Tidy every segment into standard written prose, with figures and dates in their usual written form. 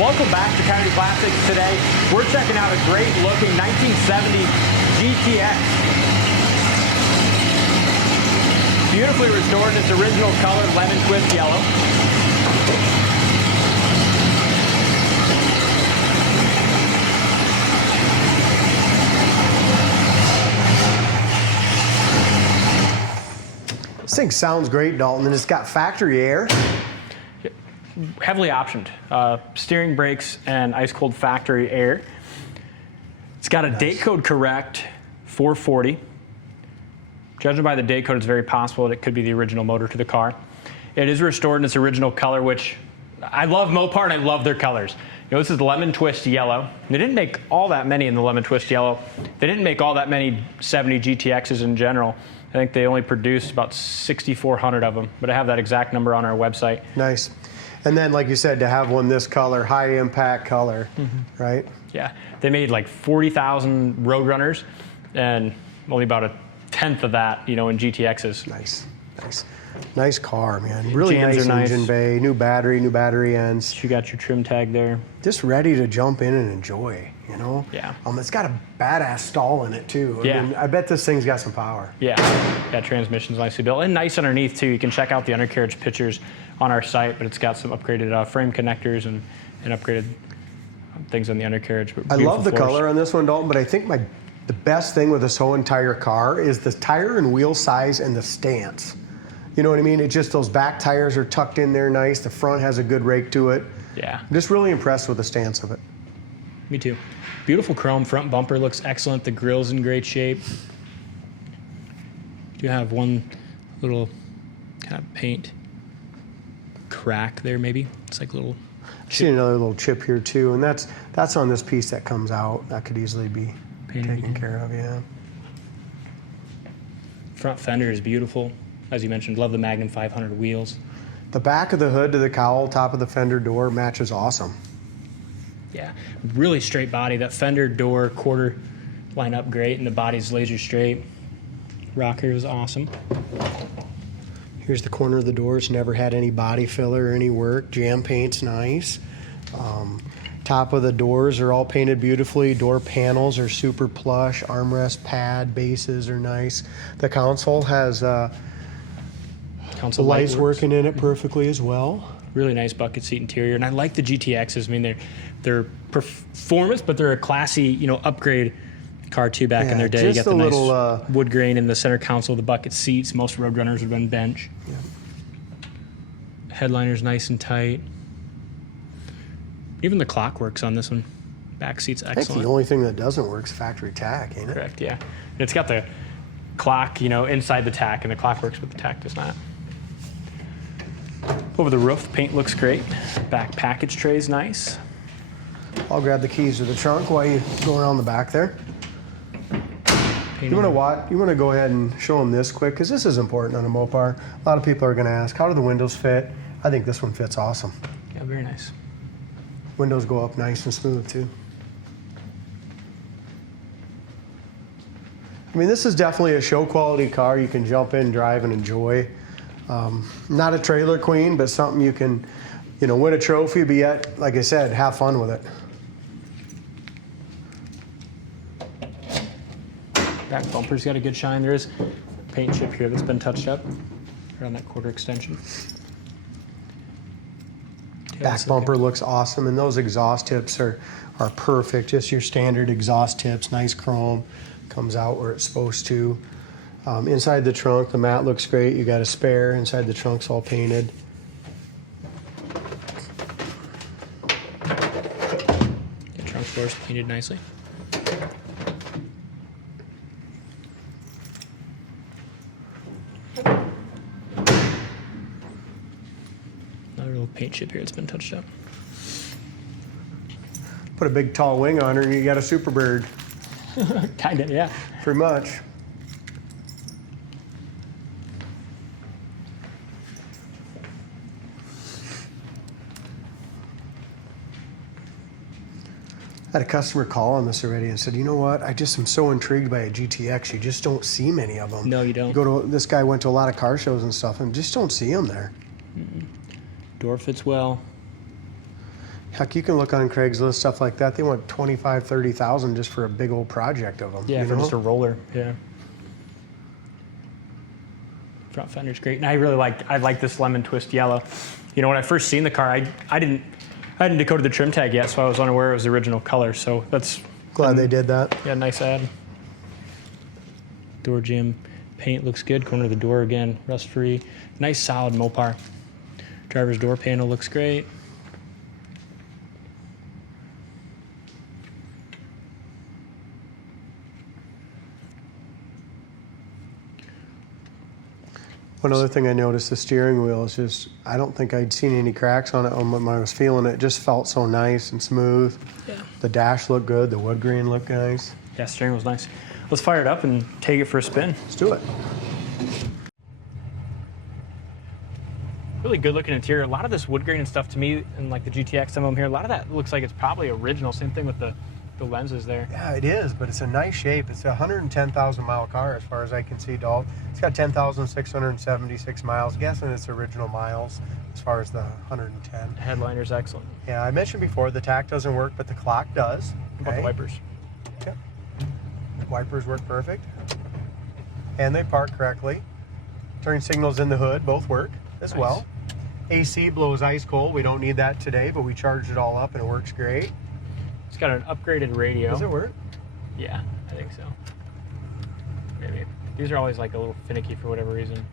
Welcome back to Coyote Classics. Today, we're checking out a great looking 1970 GTX. Beautifully restored in its original color, lemon twist yellow. This thing sounds great, Dalton, and it's got factory air. Heavily optioned. Steering brakes and ice cold factory air. It's got a date code correct 440. Judging by the date code, it's very possible that it could be the original motor to the car. It is restored in its original color, which I love Mopar and I love their colors. You know, this is lemon twist yellow. They didn't make all that many in the lemon twist yellow. They didn't make all that many 70 GTXs in general. I think they only produced about 6,400 of them, but I have that exact number on our website. Nice. And then, like you said, to have one this color, high impact color, right? Yeah, they made like 40,000 Roadrunners and only about a tenth of that, you know, in GTXs. Nice, nice. Nice car, man. Really Jams nice are engine bay, new battery ends. You got your trim tag there. Just ready to jump in and enjoy, you know? Yeah. It's got a badass stall in it, too. Yeah. I mean, I bet this thing's got some power. Yeah, that transmission's nicely built. And nice underneath, too. You can check out the undercarriage pictures on our site, but it's got some upgraded frame connectors and upgraded things on the undercarriage. I love the color on this one, Dalton, but I think the best thing with this whole entire car is the tire and wheel size and the stance. You know what I mean? It's just those back tires are tucked in there nice. The front has a good rake to it. Yeah. I'm just really impressed with the stance of it. Me too. Beautiful chrome. Front bumper looks excellent. The grill's in great shape. You have one little kind of paint crack there, maybe. It's like a little I see another little chip here too, and that's on this piece that comes out. That could easily be taken care of, yeah. Front fender is beautiful. As you mentioned, love the Magnum 500 wheels. The back of the hood to the cowl, top of the fender door matches awesome. Yeah, really straight body. That fender door quarter line up great, and the body's laser straight. Rocker is awesome. Here's the corner of the doors. Never had any body filler or any work. Jam paint's nice. Top of the doors are all painted beautifully. Door panels are super plush. Armrest pad bases are nice. The console has Console lights light working in it perfectly as well. Really nice bucket seat interior, and I like the GTXs. I mean, they're performance, but they're a classy, you know, upgrade car too. Back in their day, you got the nice wood grain in the center console, the bucket seats. Most Roadrunners would have been bench. Yeah. Headliner's nice and tight. Even the clock works on this one. Back seat's excellent. I think the only thing that doesn't work is factory tack, ain't it? Correct, yeah. And it's got the clock, you know, inside the tack, and the clock works, but the tack does not. Over the roof, paint looks great. Back package tray's nice. I'll grab the keys to the trunk while you go around the back there. You want to go ahead and show them this quick, because this is important on a Mopar. A lot of people are going to ask, how do the windows fit? I think this one fits awesome. Yeah, very nice. Windows go up nice and smooth too. I mean, this is definitely a show quality car you can jump in, drive, and enjoy. Not a trailer queen, but something you can, you know, win a trophy, but yet, like I said, have fun with it. Back bumper's got a good shine. There is a paint chip here that's been touched up around that quarter extension. Back bumper looks awesome, and those exhaust tips are perfect. Just your standard exhaust tips, nice chrome, comes out where it's supposed to. Inside the trunk, the mat looks great. You got a spare. Inside the trunk's all painted. The trunk floor's painted nicely. Another little paint chip here that's been touched up. Put a big tall wing on her and you got a Superbird. Kinda, yeah. Pretty much. I had a customer call on this already and said, you know what, I just am so intrigued by a GTX. You just don't see many of them. No, you don't. You go to, this guy went to a lot of car shows and stuff and just don't see them there. Door fits well. Heck, you can look on Craigslist, stuff like that. They want 25, 30,000 just for a big old project of them. Yeah, you for know? just a roller. Yeah. Front fender's great, and I like this lemon twist yellow. You know, when I first seen the car, I hadn't decoded the trim tag yet, so I was unaware it was the original color. So that's Glad they did that. yeah, nice ad. Door jamb paint looks good. Corner of the door again, rust free. Nice solid Mopar. Driver's door panel looks great. One other thing I noticed, the steering wheel is just, I don't think I'd seen any cracks on it when I was feeling it. It just felt so nice and smooth. Yeah. The dash looked good. The wood grain looked nice. Yeah, steering wheel's nice. Let's fire it up and take it for a spin. Let's do it. Really good looking interior. A lot of this wood grain and stuff to me, and like the GTX, some of them here, a lot of that looks like it's probably original. Same thing with the lenses there. Yeah, it is, but it's a nice shape. It's a 110,000 mile car as far as I can see, Dalt. It's got 10,676 miles. Guessing it's original miles as far as the 110. The headliner's excellent. Yeah, I mentioned before the tach doesn't work, but the clock does. How about the wipers? Yep. Wipers work perfect. And they park correctly. Turn signals in the hood both work as Nice. well. AC blows ice cold. We don't need that today, but we charged it all up and it works great. It's got an upgraded radio. Does it work? Yeah, I think so. Maybe. These are always like a little finicky for whatever reason.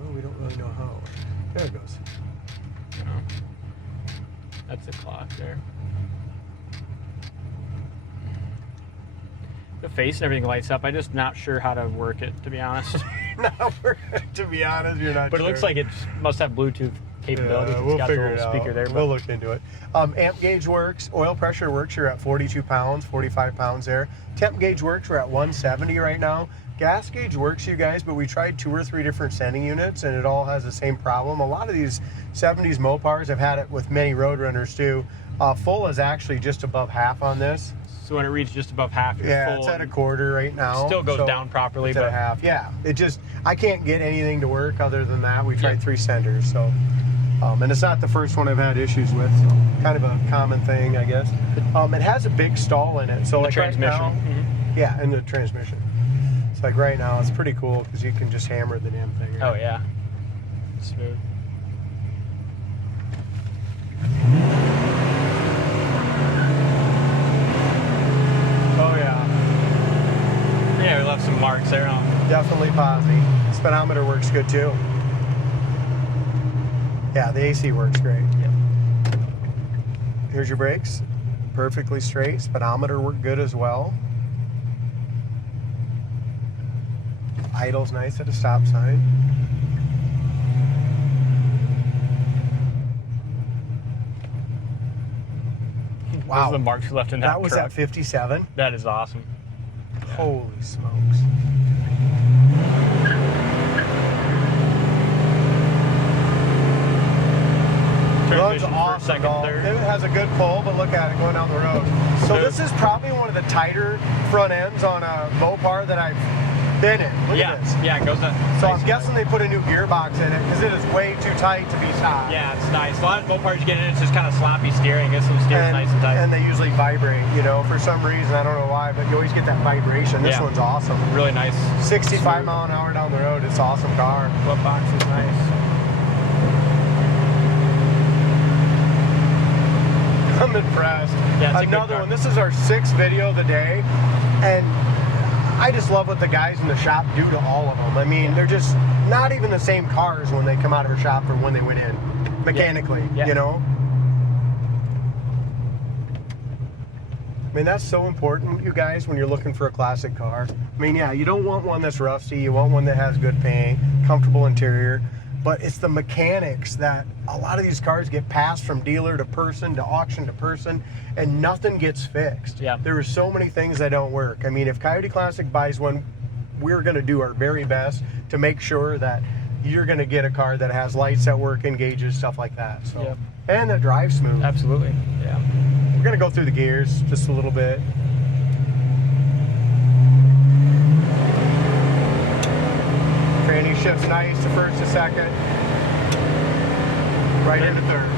Well, we don't really know how. There it goes. You know. That's the clock there. The face and everything lights up. I'm just not sure how to work it, to be honest. No, to be honest, you're not But it looks like it must have Bluetooth capabilities. Yeah, It's we'll got figure the it little out. speaker there. But We'll look into it. Amp gauge works. Oil pressure works. You're at 42 pounds, 45 pounds there. Temp gauge works. We're at 170 right now. Gas gauge works, you guys, but we tried 2 or 3 different sending units, and it all has the same problem. A lot of these 70s Mopars, I've had it with many Roadrunners too. Full is actually just above half on this. so when it reaches just above half, you're Yeah, full. it's at a quarter right now. Still goes so down properly, it's at but a half. Yeah, it just, I can't get anything to work other than that. We tried 3 senders, so. And it's not the first one I've had issues with, so kind of a common thing, I guess. It has a big stall in it, so the like transmission. right now, yeah, in the transmission. It's like right now, it's pretty cool because you can just hammer the damn thing. Oh yeah, smooth. Oh yeah. Yeah, we left some marks there. Huh? Definitely Posi. Speedometer works good too. Yeah, the AC works great. Yep. Here's your brakes, perfectly straight. Speedometer worked good as well. Idle's nice at a stop sign. Wow. Those are the marks we left in that That was truck. at 57. That is awesome. Holy smokes. Runs Transmission off for second, the third. It has a good pull, but look at it going down the road. So Smooth. this is probably one of the tighter front ends on a Mopar that I've been in. Look Yeah, at this. yeah, it goes up. So nice. I'm guessing they put a new gearbox in it because it is way too tight to be soft. Yeah, it's nice. A lot of Mopars you get in, it's just kind of sloppy steering. Get some steers nice and tight. And they usually vibrate, you know, for some reason. I don't know why, but you always get that vibration. This Yeah. one's awesome. Really nice. 65 mile an hour down the road. It's an awesome car. Glove box is nice. I'm impressed. Yeah, it's a good Another car. one. This is our 6th video of the day, and I just love what the guys in the shop do to all of them. I mean, they're just not even the same cars when they come out of the shop from when they went in, mechanically, Yeah. you know? I mean, that's so important, you guys, when you're looking for a classic car. I mean, yeah, you don't want one that's rusty. You want one that has good paint, comfortable interior. But it's the mechanics that a lot of these cars get passed from dealer to person to auction to person, and nothing gets fixed. Yeah. There are so many things that don't work. I mean, if Coyote Classic buys one, we're going to do our very best to make sure that you're going to get a car that has lights that work, engages, stuff like that. So, Yep. and that drives smooth. Absolutely. Yeah. We're going to go through the gears just a little bit. Tranny shifts nice to first to second. Right into third.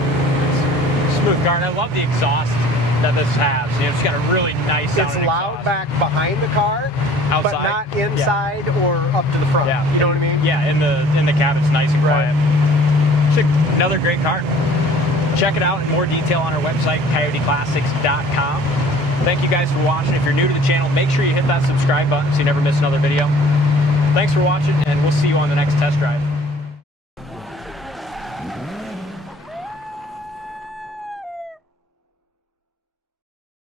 Smooth Garrett, I love the exhaust that this has. You know, it's got a really nice It's sounding loud exhaust. back behind the car, but Outside? not inside or up to the front. Yeah, You know what I mean? Yeah, in the cabin, it's nice and Right. quiet. It's another great car. Check it out in more detail on our website, coyoteclassics.com. Thank you guys for watching. If you're new to the channel, make sure you hit that subscribe button so you never miss another video. Thanks for watching, and we'll see you on the next test drive.